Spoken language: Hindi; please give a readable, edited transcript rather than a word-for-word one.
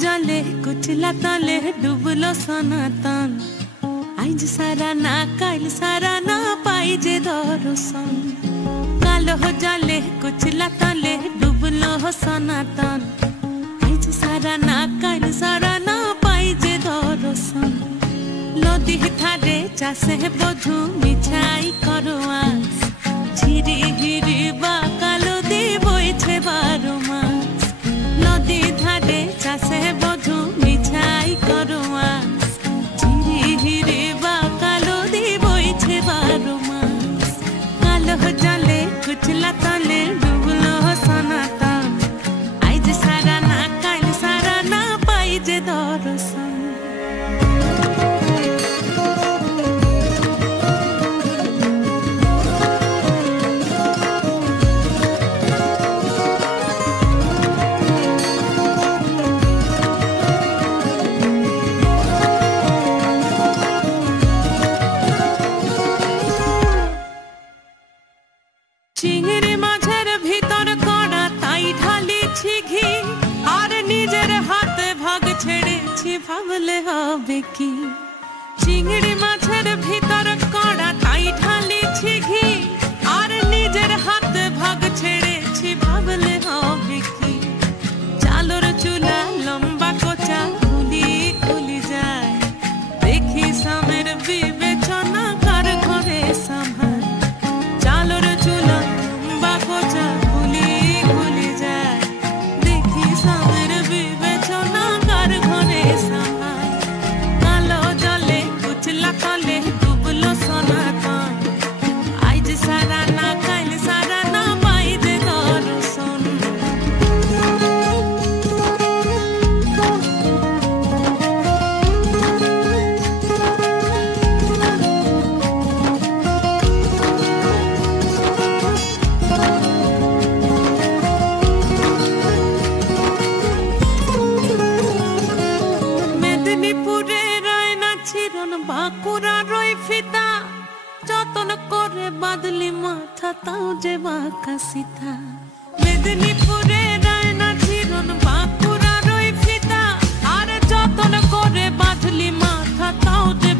जले कुचला तले डुबलो सनातन आज सारा ना काल सारा ना पाई जे दर्शन कालो जले कुचला तले डुबलो सनातन आज सारा ना काल सारा ना पाई जे दर्शन नदी थारे चासे बधु मिछाई करो आस झिरी हिरी बा कालो दी बोइछे बारो मास नदी धारे चासे बधु मिछाई करो आस झिरी हिरी बा कालो दी बोइछे बारो मास कालो जले कुचला तले डुबलो सनातन आज सारा ना काल सारा ना पाई जे दर्शन चिंगड़ी माझेर भीतर कड़ा ताई ढालिछि घी और निजेर हाथे भाग छेड़ेछि भाबले हबे कि चिंगड़ी माझेर भीतर कड़ा ताई ढालिछि घी और निजेर हाथे भाग छेड़ेछि भाबले हबे कि चालोर चूला लम्बा कोचा खुली खुली जाए देखी सामेर विवेचना कर घरे संभाल चालोर चूला कोचा खुली खुली जाए देखी सामेर विवेचना कर घरे संभाल कालो जले कुचला तले डुबलो सनातन आज सारा ना काल सारा ना पाई जे दर्शन बाकुरा रोई फिता जतन करे बादली माथा ताऊ जे बाका सीता मेदिनीपुरे रायना चिरन बाकुरा रोई फिता आरे जतन करे बादली माथा ताऊ जे